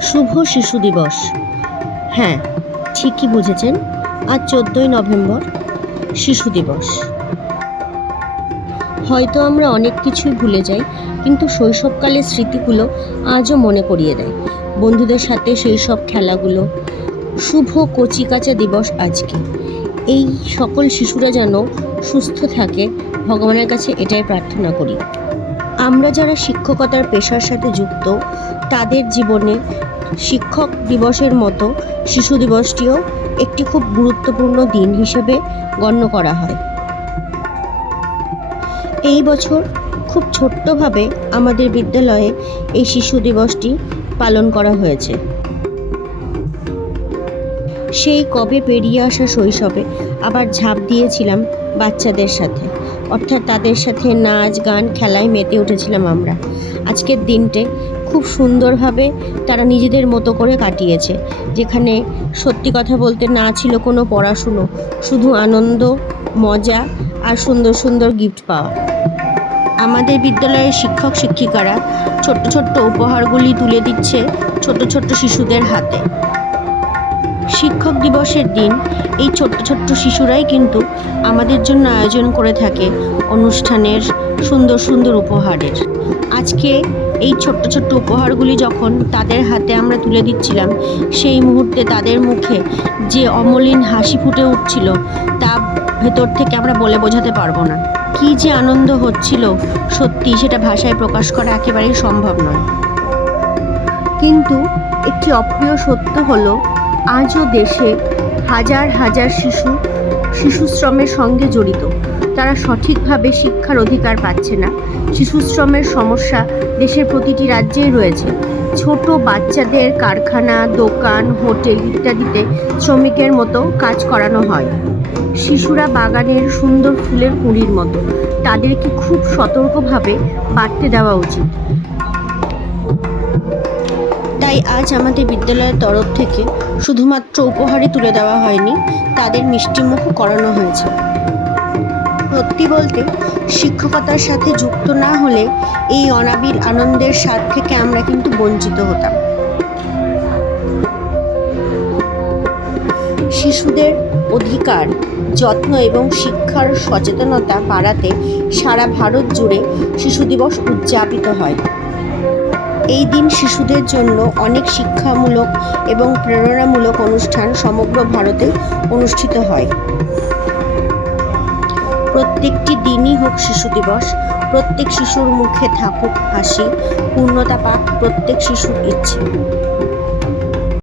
শুভ শিশু দিবস। হ্যাঁ ঠিকই বুঝেছেন। আজ চোদ্দোই নভেম্বর, শিশু দিবস। হয়তো আমরা অনেক কিছুই ভুলে যাই, কিন্তু শৈশবকালের স্মৃতিগুলো আজও মনে করিয়ে দেয়। বন্ধুদের সাথে সেই সব খেলাগুলো। শুভ কচিকাচা দিবস আজকে। এই সকল শিশুরা যেন সুস্থ থাকে, ভগবানের কাছে এটাই প্রার্থনা করি। আমরা যারা শিক্ষকতার পেশার সাথে যুক্ত তাদের জীবনে শিক্ষক দিবসের মতো শিশু দিবসটিও একটি খুব গুরুত্বপূর্ণ দিন হিসেবে গণ্য করা হয়। এই বছর খুব ছোট্টভাবে আমাদের বিদ্যালয়ে এই শিশু দিবসটি পালন করা হয়েছে। সেই কবে পেরিয়ে আসা শৈশবে আবার ঝাঁপ দিয়েছিলাম বাচ্চাদের সাথে। অর্থাৎ তাদের সাথে নাচ, গান, খেলায় মেতে উঠেছিলাম আমরা। আজকের দিনটে খুব সুন্দরভাবে তারা নিজেদের মতো করে কাটিয়েছে। যেখানে সত্যি কথা বলতে না ছিল কোনো পড়াশুনো, শুধু আনন্দ, মজা আর সুন্দর সুন্দর গিফট পাওয়া। আমাদের বিদ্যালয়ের শিক্ষক, শিক্ষিকারা ছোট্ট ছোট্ট উপহারগুলি তুলে দিচ্ছে ছোট্ট ছোট্ট শিশুদের হাতে। শিক্ষক দিবসের দিন এই ছোট্ট ছোট্ট শিশুরাই কিন্তু আমাদের জন্য আয়োজন করে থাকে অনুষ্ঠানের সুন্দর সুন্দর উপহারের। আজকে এই ছোট্ট ছোট্ট উপহারগুলি যখন তাদের হাতে আমরা তুলে দিচ্ছিলাম, সেই মুহূর্তে তাদের মুখে যে অমলিন হাসি ফুটে উঠছিল, তা ভেতর থেকে আমরা বলে বোঝাতে পারব না। কী যে আনন্দ হচ্ছিল, সত্যি সেটা ভাষায় প্রকাশ করা একেবারেই সম্ভব নয়। কিন্তু একটি অপ্রিয় সত্য হলো, আজও দেশে হাজার হাজার শিশু শিশু শ্রমের সঙ্গে জড়িত। তারা সঠিকভাবে শিক্ষার অধিকার পাচ্ছে না। শিশু শ্রমের সমস্যা দেশের প্রতিটি রাজ্যেই রয়েছে। ছোট বাচ্চাদের কারখানা, দোকান, হোটেল ইত্যাদিতে শ্রমিকের মতো কাজ করানো হয়। শিশুরা বাগানের সুন্দর ফুলের কুঁড়ির মতো। তাদেরকে খুব সতর্কভাবে বাড়তে দেওয়া উচিত। তাই আজ আমাদের বিদ্যালয়ের তরফ থেকে শুধুমাত্র উপহারই তুলে দেওয়া হয়নি, তাদের মিষ্টিমুখ করানো হয়েছে। সত্যি বলতে, শিক্ষকতার সাথে যুক্ত না হলে এই অনাবিল আনন্দের স্বাদ থেকে আমরা কিন্তু বঞ্চিত হতাম। শিশুদের অধিকার, যত্ন এবং শিক্ষার সচেতনতা বাড়াতে সারা ভারত জুড়ে শিশু দিবস উদযাপিত হয়। এই দিন শিশুদের জন্য অনেক শিক্ষামূলক এবং প্রেরণামূলক অনুষ্ঠান সমগ্র ভারতে অনুষ্ঠিত হয়। প্রত্যেকটি দিনই হোক শিশু দিবস, প্রত্যেক শিশুর মুখে থাকুক হাসি, পূর্ণতা পাক প্রত্যেক শিশুর ইচ্ছে।